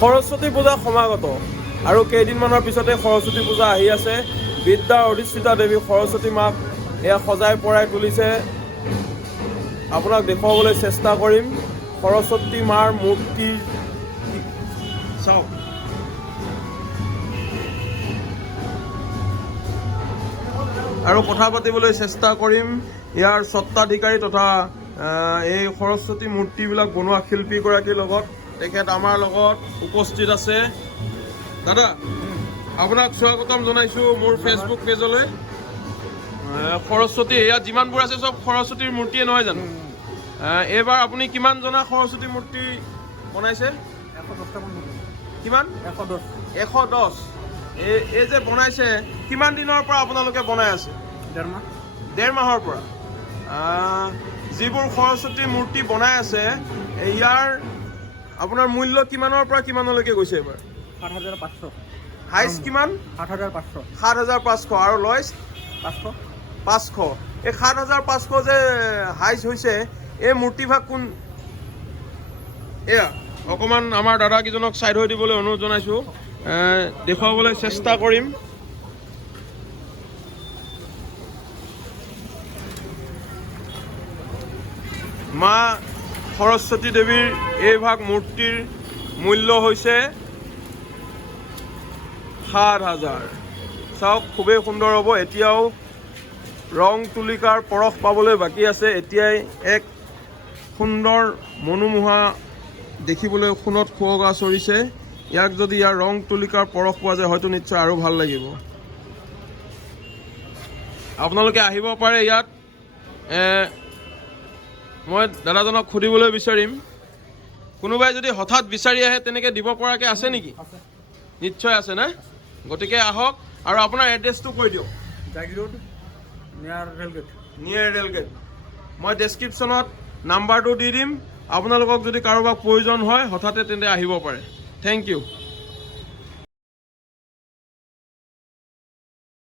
সৰস্বতী পূজা সমাগত আৰু কেইদিনমানৰ পিছতে সৰস্বতী পূজা আহি আছে। বিদ্যাৰ অধিষ্ঠিতা দেৱী সৰস্বতী মাক এয়া সজাই পৰাই তুলিছে। আপোনাক দেখুৱাবলৈ চেষ্টা কৰিম সৰস্বতী মাৰ মূৰ্তি চাওক। আৰু কথা পাতিবলৈ চেষ্টা কৰিম ইয়াৰ স্বত্বাধিকাৰী তথা এই সৰস্বতী মূৰ্তিবিলাক বনোৱা শিল্পীগৰাকীৰ লগত। তেখেত আমাৰ লগত উপস্থিত আছে। দাদা, আপোনাক স্বাগতম জনাইছোঁ মোৰ ফেচবুক পেজলৈ। সৰস্বতী ইয়াত যিমানবোৰ আছে চব সৰস্বতীৰ মূৰ্তিয়ে নহয় জানো? এইবাৰ আপুনি কিমান জনা সৰস্বতী মূৰ্তি বনাইছে? 110 কিমান? 110। এই যে বনাইছে কিমান দিনৰ পৰা আপোনালোকে বনাই আছে? 1.5 মাহৰ পৰা। যিবোৰ সৰস্বতী মূৰ্তি বনাই আছে ইয়াৰ আপোনাৰ মূল্য কিমানৰ পৰা কিমানলৈকে গৈছে এইবাৰ? 7,500। হাইষ্ট কিমান? 7,500। 7,500 আৰু লয়ষ্ট 500। এই 7,500 যে হাইষ্ট হৈছে এই মূৰ্তিভাগ কোন? এয়া অকণমান আমাৰ দাদাকেইজনক ছাইড হৈ দিবলৈ অনুৰোধ জনাইছোঁ। দেখুৱাবলৈ চেষ্টা কৰিম। মা সৰস্বতী দেৱীৰ এইভাগ মূৰ্তিৰ মূল্য হৈছে 7,000। চাওক, খুবেই সুন্দৰ হ'ব। এতিয়াও ৰং তুলিকাৰ পৰশ পাবলৈ বাকী আছে। এতিয়াই এক সুন্দৰ মনোমোহা দেখিবলৈ সোণত সুৱগা চৰিছে। ইয়াক যদি ইয়াৰ ৰং তুলিকাৰ পৰশ পোৱা যায় হয়তো নিশ্চয় আৰু ভাল লাগিব। আপোনালোকে আহিব পাৰে ইয়াত। মই দাদাজনক সুধিবলৈ বিচাৰিম কোনোবাই যদি হঠাৎ বিচাৰি আহে তেনেকৈ দিব পৰাকৈ আছে নেকি? নিশ্চয় আছে না? গতিকে আহক আৰু আপোনাৰ এড্ৰেছটো কৈ দিয়ক। জাগিৰোড নিয়াৰ ৰেলগেট। মই ডেছক্ৰিপশ্যনত নাম্বাৰটো দি দিম। আপোনালোকক যদি কাৰোবাক প্ৰয়োজন হয় হঠাতে তেন্তে আহিব পাৰে। Thank U.